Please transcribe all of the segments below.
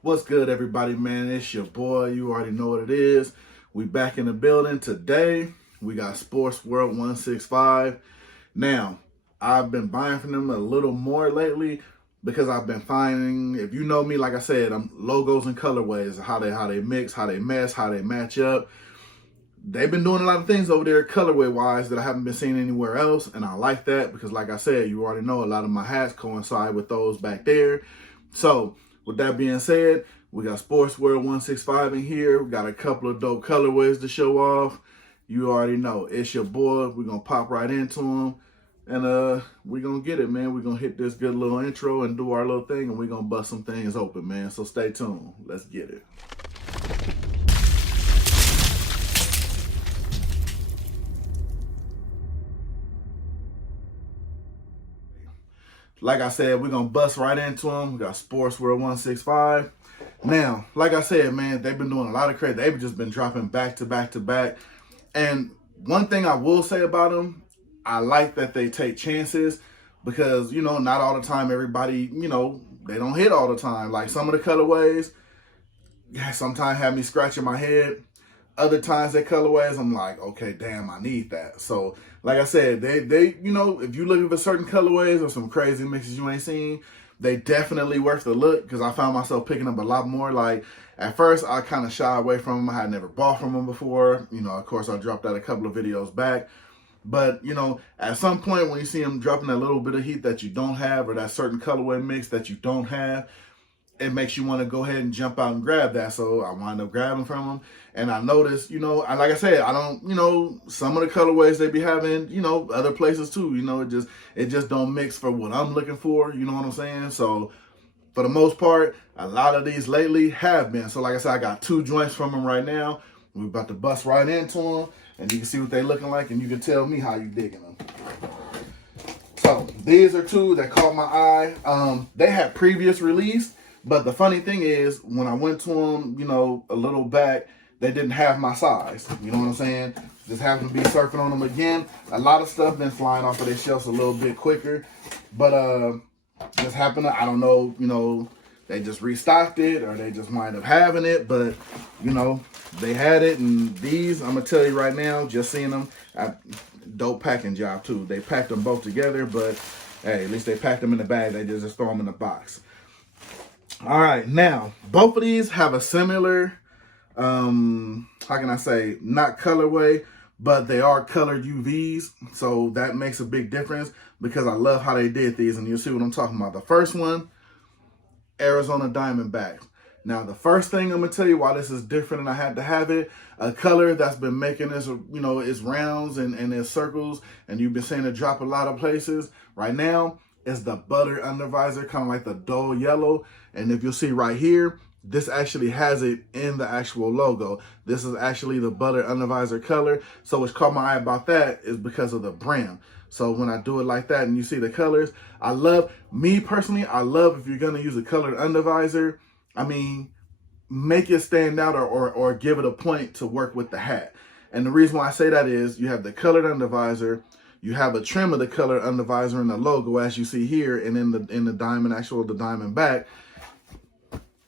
What's good, everybody, man? It's your boy. You already know what it is. We back in the building today. We got sportsworld165. Now, I've been buying from them a little more lately because I've been finding, if you know me, like I said, logos and colorways, how they mix, how they mesh, how they match up. They've been doing a lot of things over there colorway wise that I haven't been seeing anywhere else, and I like that because, like I said, you already know a lot of my hats coincide with those back there. So with that being said, we got sportsworld165 in here. We got a couple of dope colorways to show off. You already know it's your boy. We're gonna pop right into them, and we're gonna get it, man. We're gonna hit this good little intro and do our little thing, and we're gonna bust some things open, man. So stay tuned. Let's get it. Like I said, we're gonna bust right into them. We got sportsworld165. Now, like I said, man, they've been doing a lot of crazy. They've just been dropping back to back to back. And one thing I will say about them, I like that they take chances because, you know, not all the time everybody, you know, they don't hit all the time. Like some of the colorways, sometimes have me scratching my head. Other times they colorways, I'm like, okay, damn, I need that. So, like I said, they you know, if you're looking for certain colorways or some crazy mixes you ain't seen, they definitely worth the look because I found myself picking up a lot more. Like, at first, I kind of shy away from them. I had never bought from them before. You know, of course, I dropped out a couple of videos back. But, you know, at some point when you see them dropping that little bit of heat that you don't have or that certain colorway mix that you don't have, it makes you want to go ahead and jump out and grab that. So I wind up grabbing from them. And I noticed, you know, like I said, I don't, you know, some of the colorways they be having, you know, other places too, you know, it just don't mix for what I'm looking for. You know what I'm saying? So for the most part, a lot of these lately have been. So like I said, I got 2 joints from them right now. We're about to bust right into them and you can see what they looking like and you can tell me how you digging them. So these are 2 that caught my eye. They had previous release. But the funny thing is, when I went to them, you know, a little back, they didn't have my size. You know what I'm saying? Just happened to be surfing on them again. A lot of stuff been flying off of their shelves a little bit quicker. But just happened to, I don't know, you know, they just restocked it or they just wind up having it. But, you know, they had it. And these, I'm going to tell you right now, just seeing them, dope packing job too. They packed them both together, but hey, at least they packed them in the bag. They just throw them in the box. All right, now, both of these have a similar, how can I say, not colorway, but they are colored UVs. So that makes a big difference because I love how they did these, and you'll see what I'm talking about. The first one, Arizona Diamondback. Now, the first thing I'm going to tell you why this is different and I had to have it, a color that's been making this, you know, its rounds and its circles, and you've been seeing it drop a lot of places. Right now, is the butter undervisor, kind of like the dull yellow. And if you'll see right here, this actually has it in the actual logo. This is actually the butter undervisor color. So what's caught my eye about that is because of the brim. So when I do it like that and you see the colors, I love, me personally, I love if you're gonna use a colored undervisor, I mean, make it stand out or give it a point to work with the hat. And the reason why I say that is you have the colored undervisor, you have a trim of the color undervisor in the logo, as you see here, and in the diamond, the Diamondback.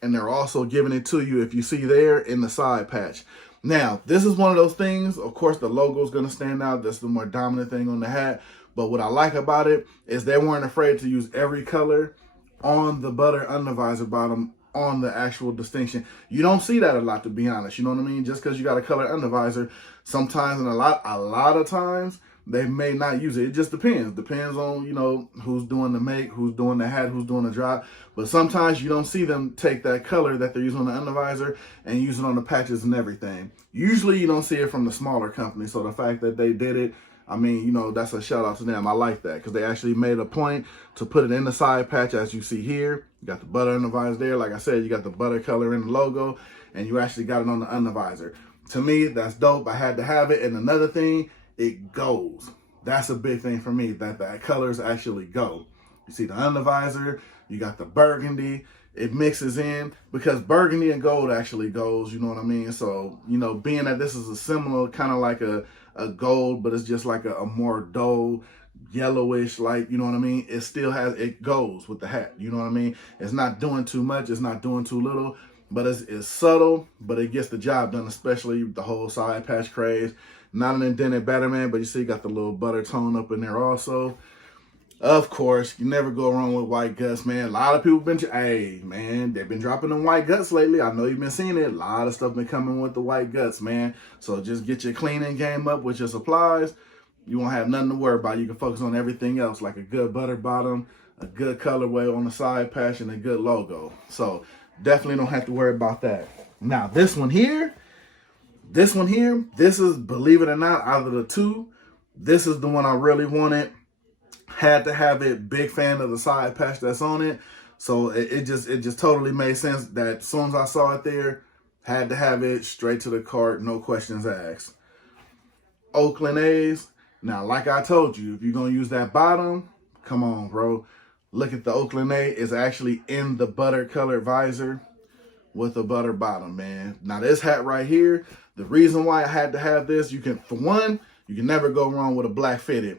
And they're also giving it to you, if you see there, in the side patch. Now, this is one of those things, of course, the logo is going to stand out. That's the more dominant thing on the hat. But what I like about it is they weren't afraid to use every color on the butter undervisor bottom on the actual distinction. You don't see that a lot, to be honest. You know what I mean? Just because you got a color undervisor, sometimes and a lot of times, they may not use it. It just depends. Depends on, you know, who's doing the make, who's doing the hat, who's doing the drop. But sometimes you don't see them take that color that they're using on the undervisor and use it on the patches and everything. Usually you don't see it from the smaller companies. So the fact that they did it, I mean, you know, that's a shout out to them. I like that because they actually made a point to put it in the side patch, as you see here. You got the butter undervisor there. Like I said, you got the butter color in the logo and you actually got it on the undervisor. To me, that's dope. I had to have it. And another thing, it goes. That's a big thing for me, that the colors actually go. You see the undervisor, you got the burgundy, it mixes in because burgundy and gold actually goes, you know what I mean? So, you know, being that this is a similar kind of like a gold, but it's just like a more dull yellowish, like, you know what I mean? It still has, it goes with the hat, you know what I mean? It's not doing too much, it's not doing too little, but it's subtle, but it gets the job done, especially the whole side patch craze. Not an indented Batman, but you see, got the little butter tone up in there also. Of course, you never go wrong with white guts, man. A lot of people been, hey, man, they've been dropping them white guts lately. I know you've been seeing it. A lot of stuff been coming with the white guts, man. So just get your cleaning game up with your supplies. You won't have nothing to worry about. You can focus on everything else, like a good butter bottom, a good colorway on the side patch, and a good logo. So definitely don't have to worry about that. Now, this one here, this is, believe it or not, out of the two, this is the one I really wanted. Had to have it. Big fan of the side patch that's on it. So it just totally made sense that as soon as I saw it there, had to have it. Straight to the cart, no questions asked. Oakland A's. Now, like I told you, if you're going to use that bottom, come on, bro. Look at the Oakland A. It's actually in the butter colored visor with a butter bottom, man. Now, this hat right here, the reason why I had to have this, you can, for one, you can never go wrong with a black fitted.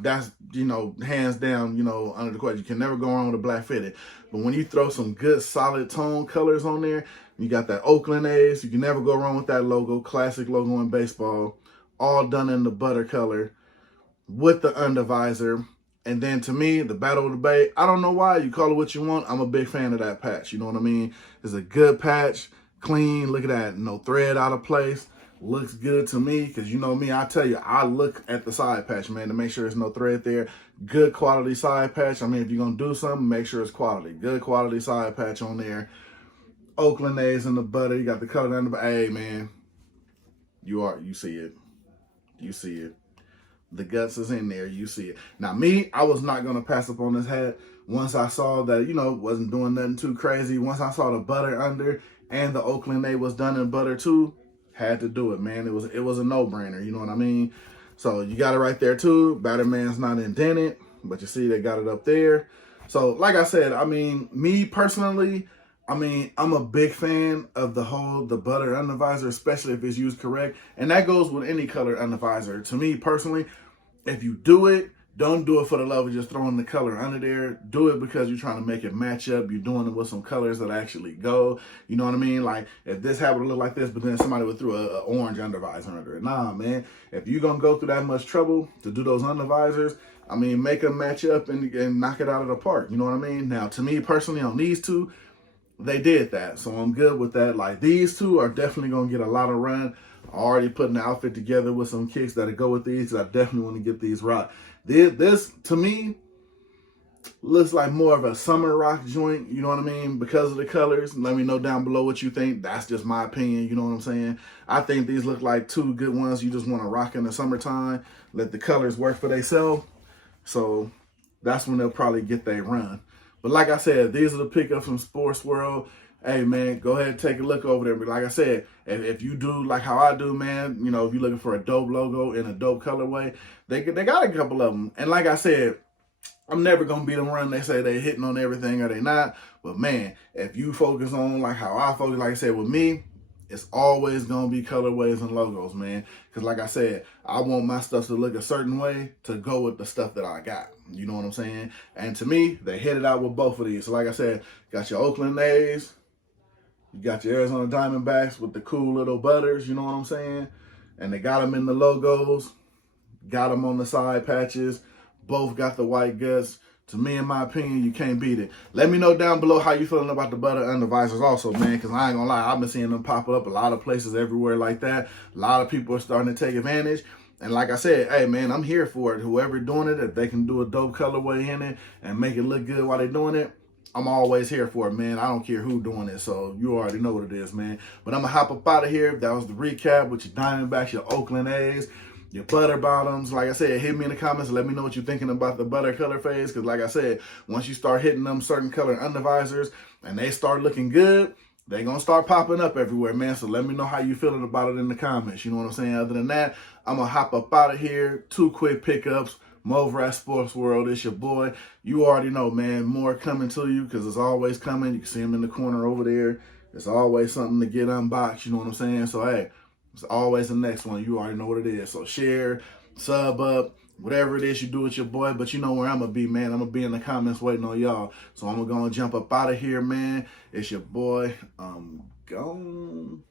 That's, you know, hands down, you know, under the question. You can never go wrong with a black fitted. But when you throw some good solid tone colors on there, you got that Oakland A's. You can never go wrong with that logo, classic logo in baseball, all done in the butter color with the under visor. And then to me, the Battle of the Bay, I don't know why, you call it what you want. I'm a big fan of that patch. You know what I mean? It's a good patch, clean. Look at that, no thread out of place. Looks good to me, because you know me, I tell you, I look at the side patch, man, to make sure there's no thread there. Good quality side patch. I mean, if you're going to do something, make sure it's quality. Good quality side patch on there. Oakland A's in the butter. You got the color under the, hey, man, you see it. You see it. The guts is in there. You see it. Now, me, I was not going to pass up on this hat. Once I saw that, you know, wasn't doing nothing too crazy. Once I saw the butter under and the Oakland A was done in butter too, had to do it, man. It was a no-brainer, you know what I mean? So you got it right there too. Batterman's not indented, but you see they got it up there. So like I said, I mean, me personally, I mean, I'm a big fan of the butter under visor, especially if it's used correct. And that goes with any color under visor. To me personally, if you do it, don't do it for the love of just throwing the color under there. Do it because you're trying to make it match up. You're doing it with some colors that actually go. You know what I mean? Like, if this happened to look like this, but then somebody would throw an orange under visor under it. Nah, man. If you're going to go through that much trouble to do those under visors, I mean, make them match up and knock it out of the park. You know what I mean? Now, to me personally, on these two, they did that. So I'm good with that. Like, these two are definitely going to get a lot of run. Already putting the outfit together with some kicks that'll go with these. I definitely want to get these rock. This, to me, looks like more of a summer rock joint, you know what I mean, because of the colors. Let me know down below what you think. That's just my opinion, you know what I'm saying? I think these look like two good ones you just want to rock in the summertime. Let the colors work for themselves. So that's when they'll probably get their run. But like I said, these are the pickups from Sports World. Hey, man, go ahead and take a look over there. But like I said, if you do like how I do, man, you know, if you're looking for a dope logo in a dope colorway, they got a couple of them. And like I said, I'm never going to be them run. They say they hitting on everything or they not. But, man, if you focus on like how I focus, like I said, with me, it's always going to be colorways and logos, man. Because like I said, I want my stuff to look a certain way to go with the stuff that I got. You know what I'm saying? And to me, they hit it out with both of these. So like I said, got your Oakland A's. You got your Arizona Diamondbacks with the cool little butters, you know what I'm saying? And they got them in the logos, got them on the side patches, both got the white guts. To me, in my opinion, you can't beat it. Let me know down below how you feeling about the butter under visors also, man, because I ain't gonna lie, I've been seeing them pop up a lot of places everywhere like that. A lot of people are starting to take advantage. And like I said, hey, man, I'm here for it. Whoever doing it, if they can do a dope colorway in it and make it look good while they're doing it, I'm always here for it, man. I don't care who doing it, so you already know what it is, man. But I'm going to hop up out of here. That was the recap with your Diamondbacks, your Oakland A's, your butter bottoms. Like I said, hit me in the comments and let me know what you're thinking about the butter color phase. Because like I said, once you start hitting them certain color under visors and they start looking good, they're going to start popping up everywhere, man. So let me know how you feeling about it in the comments. You know what I'm saying? Other than that, I'm going to hop up out of here. 2 quick pickups. I'm over at Sports World. It's your boy. You already know, man. More coming to you because it's always coming. You can see them in the corner over there. It's always something to get unboxed. You know what I'm saying? So, hey, it's always the next one. You already know what it is. So, share, sub up, whatever it is you do with your boy, but you know where I'm going to be, man. I'm going to be in the comments waiting on y'all. So I'm going to go and jump up out of here, man. It's your boy. I'm gone.